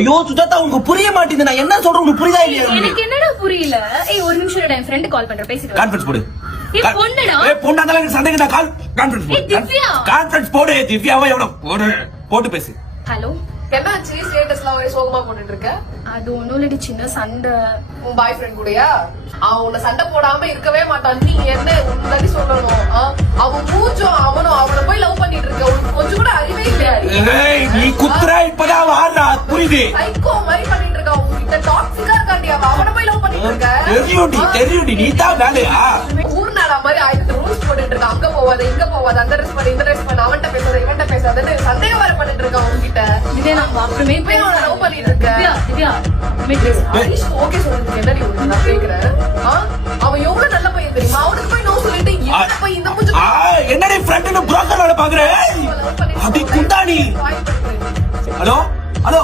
ஐயோ சுஜாதா உனக்கு புரிய மாட்டேங்குது. நான் என்ன சொல்றேன் உனக்கு புரியுதா இல்லையா? எனக்கு என்னடா புரியல. ஏய் ஒரு நிமிஷம் என் ஃப்ரெண்ட் கால் பண்றேன், பேசிட்டு வரேன். கான்ஃபரன்ஸ் போடு. ஏய் பொண்ணுடா. ஏய் பொண்ணால எனக்கு சந்தேகம் தான். கான்ஃபரன்ஸ் போடு. திவ்யா. கான்ஃபரன்ஸ் போடு. திவ்யாவா எவ்வளவு போட்டு பேசு. ஹலோ. என்னாச்சு ஸ்டேட்டஸ்லாம் ஒரே சோகமா போட்டுட்டு இருக்க? அது ஒண்ணும் இல்லடி, சின்ன சண்டை. உன் பாய் ஃப்ரெண்ட் கூடயா? அவன் உன்னை சண்டை போடாம இருக்கவே மாட்டான். நீ என்ன முன்னாடி சொல்லணும்? அவன் மூச்சும் அவனும் அவனை போய் லவ் பண்ணிட்டு இருக்க. உனக்கு கொஞ்சம் கூட அறிவே இல்லையா? ஏய் நீ குத்துறா இப்பதான் வாடா புரியுது. சைக்கோ மாதிரி பண்ணிட்டு இருக்க. உன்கிட்ட டாக்ஸிக்கா இருக்காண்டி அவனை போய் லவ் பண்ணிட்டு இருக்க. தெரியுடி நீ தான் வேலையா? ஊர் நாடா மாதிரி ஆயிரத்து ரூல்ஸ் போட்டுட்டு இருக்க. அங்க போவாத இங்க போவாத, அந்த ட்ரெஸ் பண்ண இந்த ட்ரெஸ் பண்ண, அவன்கிட்ட பேசாத இவன்கிட்ட பேசாதன்னு சந்தேகம் வேற பண்ணிட்டு இருக்கான் உன்கிட்ட. திவ்யா நான் அப்புறமே போய் அவனை லவ் பண்ணிட்டு இருக்க. திவ்யா அப்புறமே பேசு. ஓகே சொல்றதுக்கு என்னடி உனக்கு நான் கேக்குறேன். அவன் எவ்வளவு நல்ல பையன் தெரியுமா? அவனுக்கு போய் நோ சொல்லிட்டு என்ன போய் இந்த மூஞ்சி என்னடி ஃப்ரெண்ட்னு புரோக்கரோட பாக்குறேன். அடி குண்டாணி. Hello hello